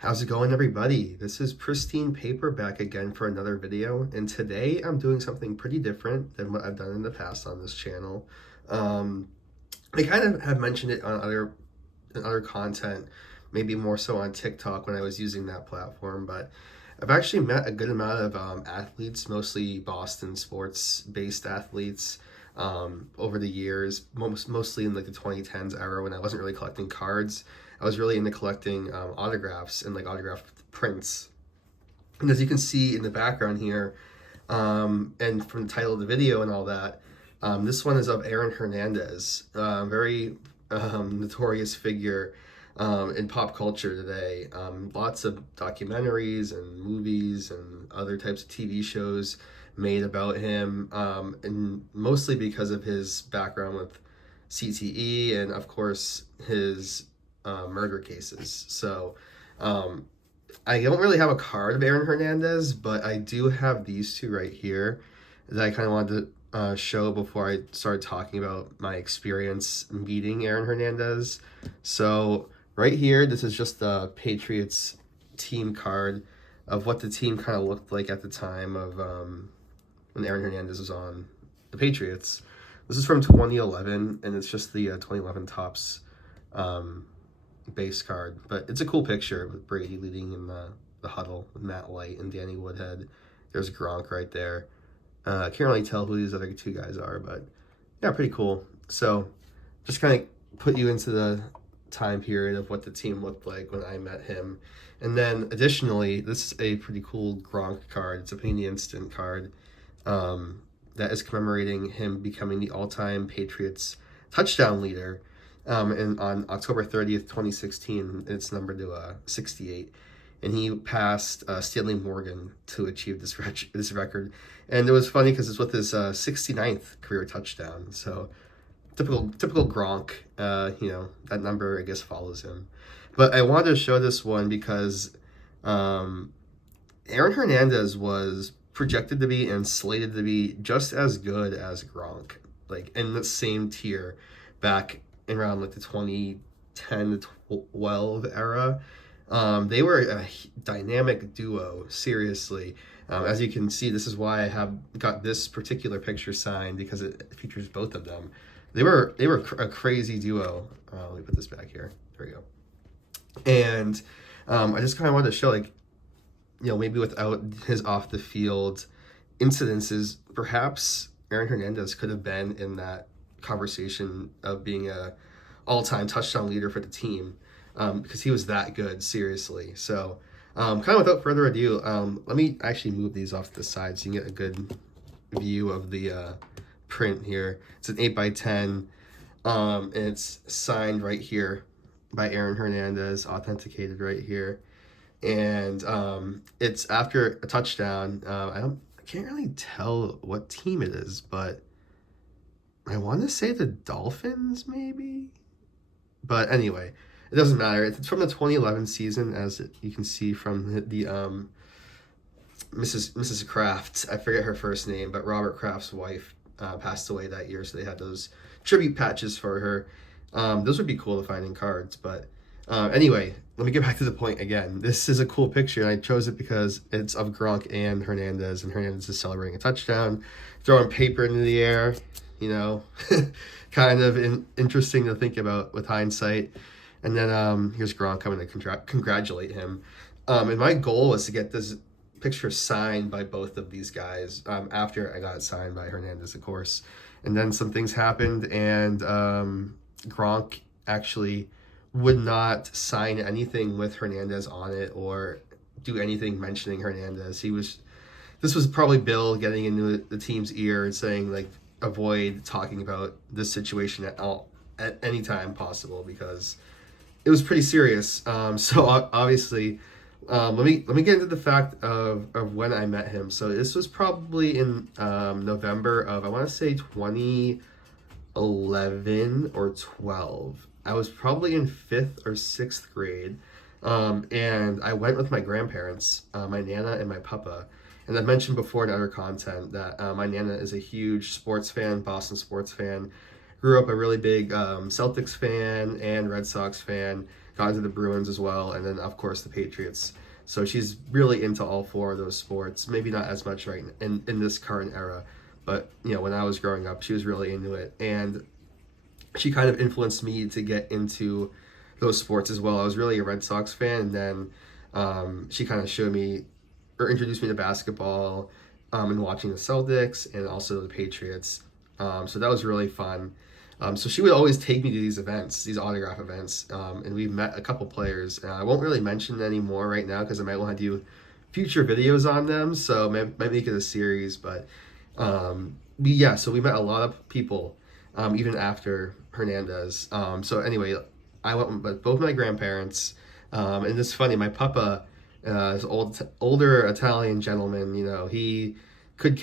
How's it going, everybody? This is Pristine Paper back again for another video, and today I'm doing something pretty different than what I've done in the past on this channel. Um, I kind of have mentioned it on other content, maybe more so on TikTok when I was using that platform, but I've actually met a good amount of athletes, mostly Boston sports-based athletes, over the years, mostly in like the 2010s era when I wasn't really collecting cards. I was really into collecting autographs and like autographed prints. And as you can see in the background here, and from the title of the video and all that, this one is of Aaron Hernandez, very notorious figure in pop culture today. Lots of documentaries and movies and other types of TV shows made about him, and mostly because of his background with CTE and, of course, his murder cases. So, I don't really have a card of Aaron Hernandez, but I do have these two right here that I kind of wanted to show before I started talking about my experience meeting Aaron Hernandez. So right here, this is just the Patriots team card of what the team kind of looked like at the time of when Aaron Hernandez was on the Patriots. This is from 2011, and it's just the 2011 Topps base card, but it's a cool picture with Brady leading in the huddle with Matt Light and Danny Woodhead. There's Gronk right there. I can't really tell who these other two guys are, but yeah, pretty cool. So just kind of put you into the time period of what the team looked like when I met him. And then additionally, this is a pretty cool Gronk card. It's a Panini Instant card that is commemorating him becoming the all-time Patriots touchdown leader. And on October 30th, 2016, it's numbered to 68. And he passed Stanley Morgan to achieve this record. And it was funny because it's with his 69th career touchdown. So typical Gronk, that number, I guess, follows him. But I wanted to show this one because Aaron Hernandez was projected to be and slated to be just as good as Gronk, like in the same tier back around like the 2010 to 12 era. They were a dynamic duo, seriously. As you can see, this is why I have got this particular picture signed, because it features both of them. They were a crazy duo. Let me put this back here. There we go. And I just kind of wanted to show, like, maybe without his off the field incidences, perhaps Aaron Hernandez could have been in that conversation of being a all-time touchdown leader for the team, because he was that good, seriously. So kind of without further ado, let me actually move these off to the side so you can get a good view of the print here. It's an 8x10, and it's signed right here by Aaron Hernandez, authenticated right here. And it's after a touchdown. I can't really tell what team it is, but I want to say the Dolphins, maybe. But anyway, it doesn't matter. It's from the 2011 season, as you can see from the Mrs. Kraft. I forget her first name, but Robert Kraft's wife passed away that year, so they had those tribute patches for her. Those would be cool to find in cards, but anyway, let me get back to the point again. This is a cool picture, and I chose it because it's of Gronk and Hernandez is celebrating a touchdown, throwing paper into the air, kind of interesting to think about with hindsight. And then here's Gronk coming to congratulate him. And my goal was to get this picture signed by both of these guys after I got it signed by Hernandez, of course. And then some things happened, and Gronk actually would not sign anything with Hernandez on it or do anything mentioning Hernandez. This was probably Bill getting into the team's ear and saying, like, avoid talking about this situation at any time possible, because it was pretty serious. So obviously, let me get into the fact of when I met him. So this was probably in November of, I want to say, 2011 or 12. I was probably in 5th or 6th grade, and I went with my grandparents, my Nana and my Papa. And I mentioned before in other content that my Nana is a huge sports fan, Boston sports fan. Grew up a really big Celtics fan and Red Sox fan. got into the Bruins as well, and then of course the Patriots. So she's really into all four of those sports. Maybe not as much right in this current era, but when I was growing up, she was really into it, and she kind of influenced me to get into those sports as well. I was really a Red Sox fan, and then she kind of showed me or introduced me to basketball, and watching the Celtics and also the Patriots. So that was really fun. So she would always take me to these events, these autograph events, and we've met a couple players. I won't really mention any more right now because I might want to do future videos on them, so might make it a series. But so we met a lot of people, even after Hernandez. So anyway, I went with both my grandparents, and it's funny. My papa, is older Italian gentleman. He could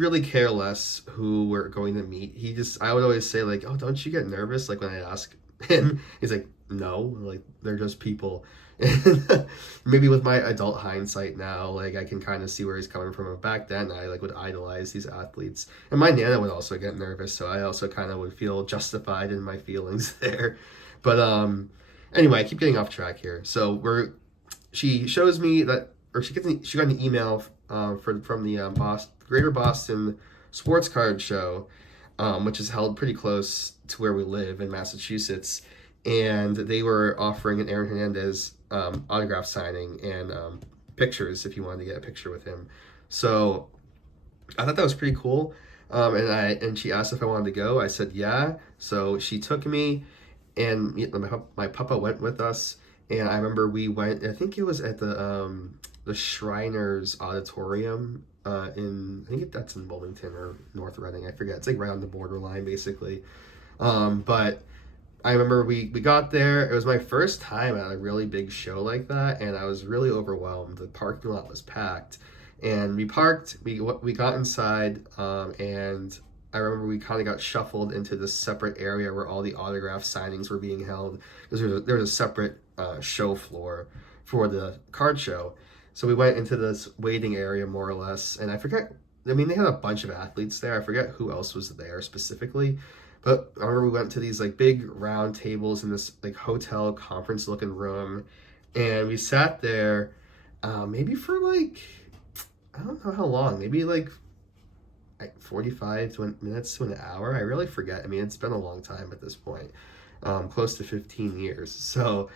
really care less who we're going to meet. I would always say like, oh, don't you get nervous like when I ask him? He's like, no, like they're just people. And maybe with my adult hindsight now, like I can kind of see where he's coming from. Back then, I like would idolize these athletes, and my nana would also get nervous, so I also kind of would feel justified in my feelings there. But anyway, I keep getting off track here. So she shows me that, or she got an email from the Greater Boston Sports Card Show, which is held pretty close to where we live in Massachusetts, and they were offering an Aaron Hernandez autograph signing and pictures if you wanted to get a picture with him. So I thought that was pretty cool. And she asked if I wanted to go. I said yeah. So she took me, and my papa went with us. And I remember we went. I think it was at the Shriners Auditorium I think that's in Wilmington or North Reading. I forget. It's like right on the borderline, basically. But I remember we got there. It was my first time at a really big show like that, and I was really overwhelmed. The parking lot was packed, and we parked. We got inside, and I remember we kind of got shuffled into this separate area where all the autograph signings were being held, because there was a separate show floor for the card show. So we went into this waiting area more or less, and I forget. I mean, they had a bunch of athletes there. I forget who else was there specifically. But I remember we went to these like big round tables in this like hotel conference looking room, and we sat there maybe for like, I don't know how long, maybe like 45 minutes to an hour. I really forget. I mean, it's been a long time at this point, close to 15 years. So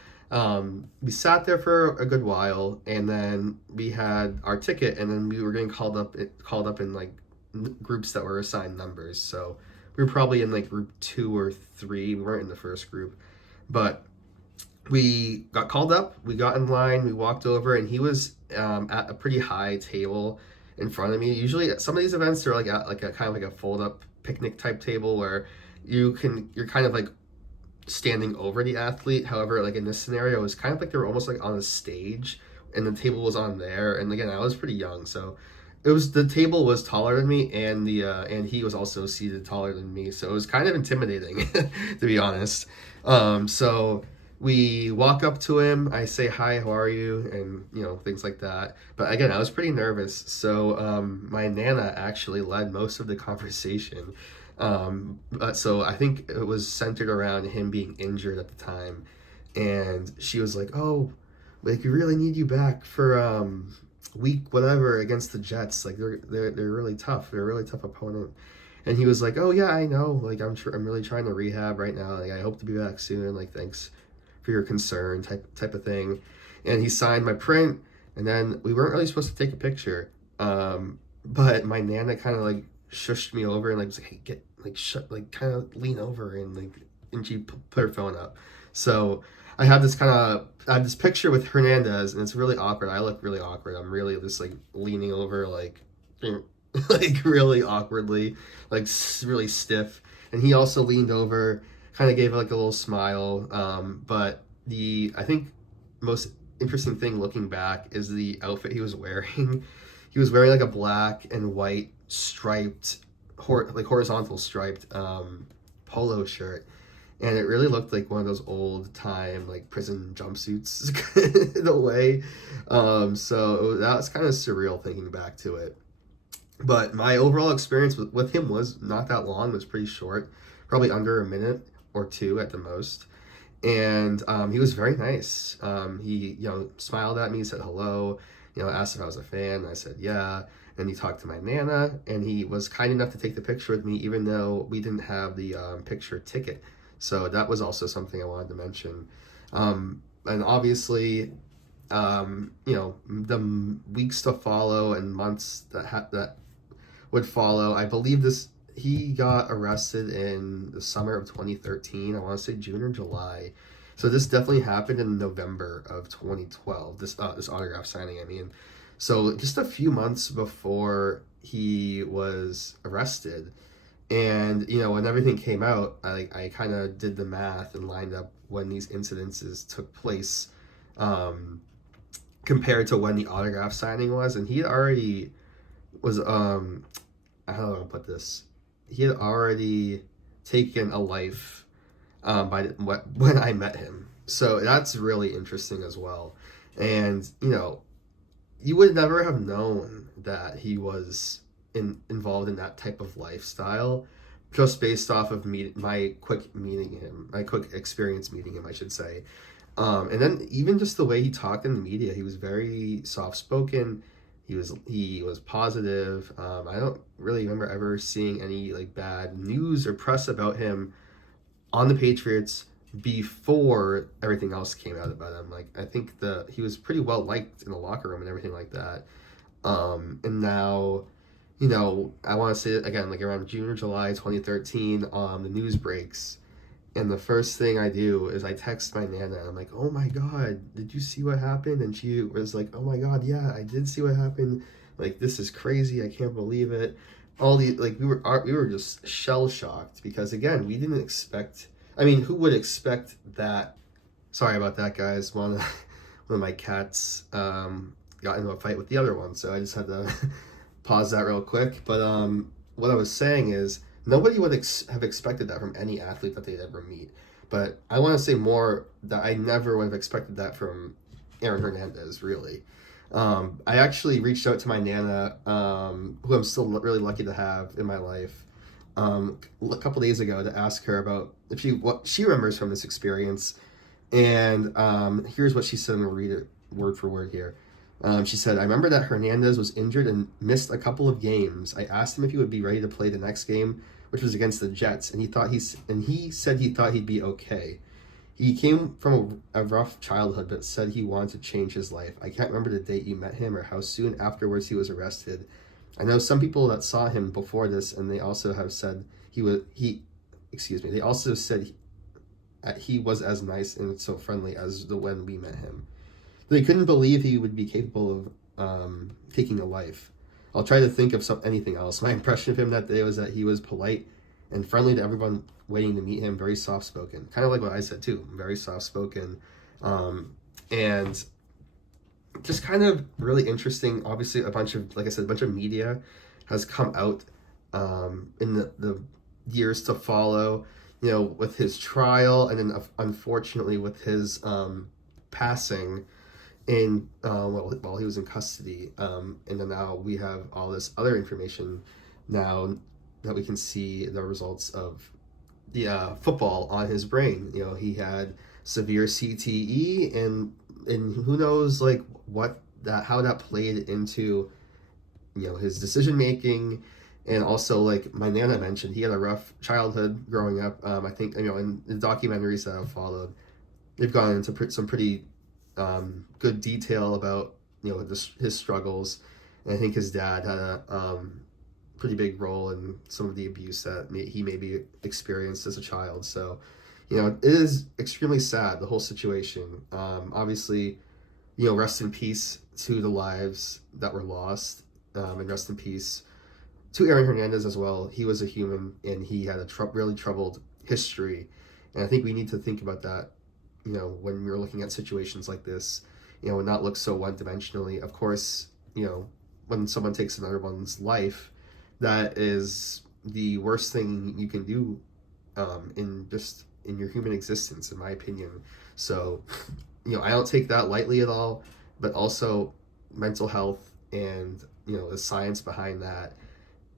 we sat there for a good while, and then we had our ticket, and then we were getting called up in like groups that were assigned numbers. So we were probably in like group 2 or 3. We weren't in the first group, but we got called up. We got in line. We walked over, and he was at a pretty high table in front of me. Usually, some of these events are like at like a kind of like a fold-up picnic type table where you're kind of like standing over the athlete. However, like in this scenario, it was kind of like they were almost like on a stage, and the table was on there. And again, I was pretty young, so the table was taller than me, and and he was also seated taller than me, so it was kind of intimidating to be honest. So we walk up to him, I say hi, how are you, and things like that. But again, I was pretty nervous, so my nana actually led most of the conversation. So I think it was centered around him being injured at the time, and she was like, oh, like we really need you back for week whatever against the Jets. Like they're really tough. They're a really tough opponent. And he was like, oh yeah, I know. Like I'm really trying to rehab right now. Like I hope to be back soon. Like thanks for your concern, type of thing. And he signed my print, and then we weren't really supposed to take a picture. But my nana kind of like shushed me over and like was like, hey, get like shut, like kind of lean over, and she put her phone up. So I have this picture with Hernandez, and it's really awkward. I look really awkward. I'm really just like leaning over, like like really awkwardly, like really stiff. And he also leaned over, kind of gave like a little smile. But I think most interesting thing looking back is the outfit he was wearing. He was wearing like a black and white striped, horizontal striped polo shirt. And it really looked like one of those old time like prison jumpsuits in a way. So that was kind of surreal thinking back to it. But my overall experience with him was not that long. It was pretty short, probably under a minute or two at the most. And he was very nice. He, smiled at me, said hello, asked if I was a fan. I said, yeah. And he talked to my Nana, and he was kind enough to take the picture with me, even though we didn't have the picture ticket. So that was also something I wanted to mention. And obviously, the weeks to follow and months that would follow, I believe he got arrested in the summer of 2013. I want to say June or July. So this definitely happened in November of 2012. This autograph signing, I mean. So just a few months before he was arrested, and when everything came out, I kind of did the math and lined up when these incidences took place, compared to when the autograph signing was, and he had already was how do I want to put this? He had already taken a life when I met him. So that's really interesting as well. And, you would never have known that he was involved in that type of lifestyle just based off of my quick experience meeting him, I should say. And then even just the way he talked in the media, he was very soft spoken. He was positive. I don't really remember ever seeing any bad news or press about him on the Patriots before everything else came out about him. I think he was pretty well liked in the locker room and everything like that. And now, I want to say it again, around June or July 2013, the news breaks. And the first thing I do is I text my Nana. I'm like, oh my God, did you see what happened? And she was like, oh my God, yeah, I did see what happened. This is crazy. I can't believe it. All the, we were just shell shocked because, again, we didn't expect, I mean, who would expect that? Sorry about that, guys. One of my cats got into a fight with the other one. So I just had to pause that real quick. But what I was saying is, nobody would have expected that from any athlete that they'd ever meet. But I want to say more that I never would have expected that from Aaron Hernandez, really. I actually reached out to my Nana, who I'm still really lucky to have in my life, a couple days ago to ask her about what she remembers from this experience. And here's what she said. I'm going to read it word for word here. She said, I remember that Hernandez was injured and missed a couple of games. I asked him if he would be ready to play the next game, which was against the Jets, and he said he thought he'd be okay. He came from a rough childhood, but said he wanted to change his life. I can't remember the date you met him or how soon afterwards he was arrested. I know some people that saw him before this, and they also have said they also said he was as nice and so friendly as when we met him. They couldn't believe he would be capable of taking a life. I'll try to think of anything else. My impression of him that day was that he was polite and friendly to everyone waiting to meet him, very soft-spoken. Kind of like what I said, too. Very soft-spoken. And just kind of really interesting. Obviously, a bunch of media has come out in the years to follow, with his trial, and then unfortunately with his passing while he was in custody, and then now we have all this other information now that we can see the results of the football on his brain. He had severe CTE, and who knows how that played into his decision making. And also, like my Nana mentioned, he had a rough childhood growing up. I think in the documentaries that I've followed, they've gone into some pretty good detail about his struggles, and I think his dad had a pretty big role in some of the abuse that he maybe experienced as a child. So it is extremely sad, the whole situation. Obviously, rest in peace to the lives that were lost, and rest in peace to Aaron Hernandez as well. He was a human, and he had a really troubled history, and I think we need to think about that when we're looking at situations like this, and not look so one-dimensionally. Of course, when someone takes another one's life, that is the worst thing you can do in your human existence, in my opinion. So, I don't take that lightly at all, but also mental health and, the science behind that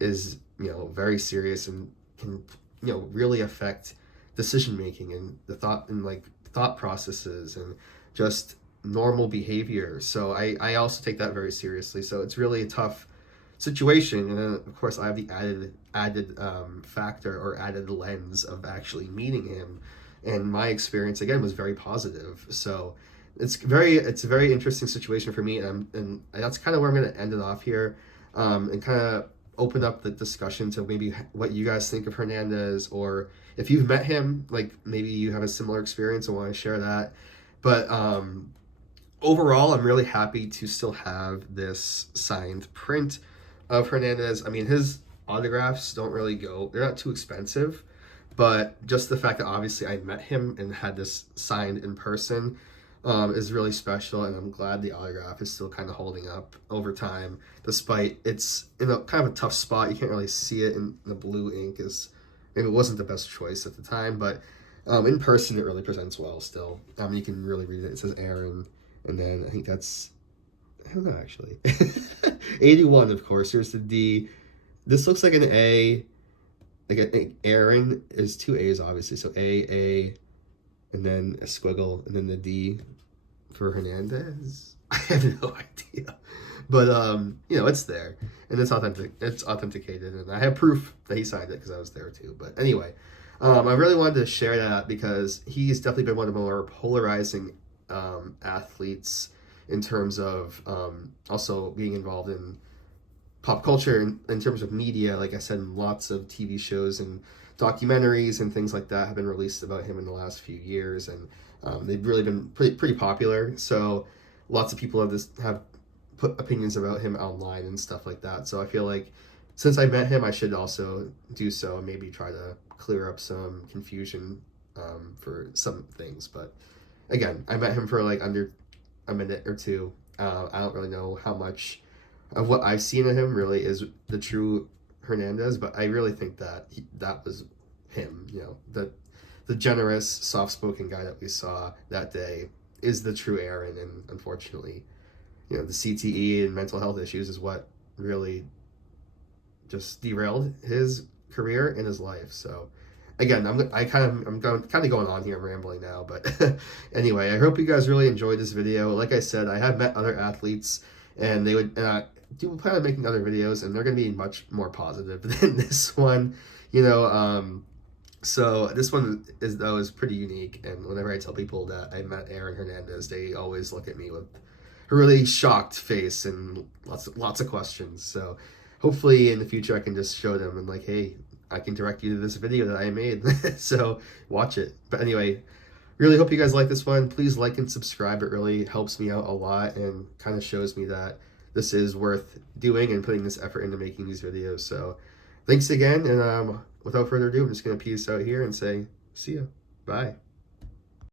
is, very serious and can, really affect decision making and the thought and thought processes and just normal behavior. So I also take that very seriously. So it's really a tough situation, and then of course I have the added factor or added lens of actually meeting him, and my experience again was very positive. So it's a very interesting situation for me, and that's kind of where I'm going to end it off here, and kind of open up the discussion to maybe what you guys think of Hernandez, or if you've met him, like maybe you have a similar experience and want to share that. But overall, I'm really happy to still have this signed print of Hernandez. I mean, his autographs don't really go, they're not too expensive, but just the fact that obviously I met him and had this signed in person is really special, and I'm glad the autograph is still kind of holding up over time, despite it's in a kind of a tough spot. You can't really see it in the blue ink, is maybe it wasn't the best choice at the time, but in person it really presents well still. You can really read it. It says Aaron, and then I think that's, I don't know actually. 81, of course. Here's the D. This looks like an A. Like I think Aaron is two A's obviously, so A, and then a squiggle, and then the D for Hernandez. I have no idea, but it's there, and it's authentic. It's authenticated, and I have proof that he signed it because I was there too. But anyway, I really wanted to share that because he's definitely been one of the more polarizing athletes in terms of also being involved in pop culture in terms of media. Like I said, lots of TV shows and documentaries and things like that have been released about him in the last few years, and they've really been pretty popular. So lots of people have put opinions about him online and stuff like that. So I feel like since I met him, I should also do so and maybe try to clear up some confusion for some things. But again, I met him for like under a minute or two. I don't really know how much of what I've seen of him really is the true Hernandez, but I really think that that was him. The generous, soft-spoken guy that we saw that day is the true Aaron, and unfortunately, the CTE and mental health issues is what really just derailed his career and his life. So again, I'm kind of going on here. I'm rambling now, but anyway, I hope you guys really enjoyed this video. Like I said, I have met other athletes, and they would do plan on making other videos, and they're going to be much more positive than this one. So this one is pretty unique, and whenever I tell people that I met Aaron Hernandez, they always look at me with a really shocked face and lots of questions. So hopefully in the future I can just show them and like, hey, I can direct you to this video that I made. So watch it. But anyway, really hope you guys like this one. Please like and subscribe. It really helps me out a lot and kind of shows me that this is worth doing and putting this effort into making these videos. So thanks again, and without further ado, I'm just going to peace out here and say, see ya. Bye.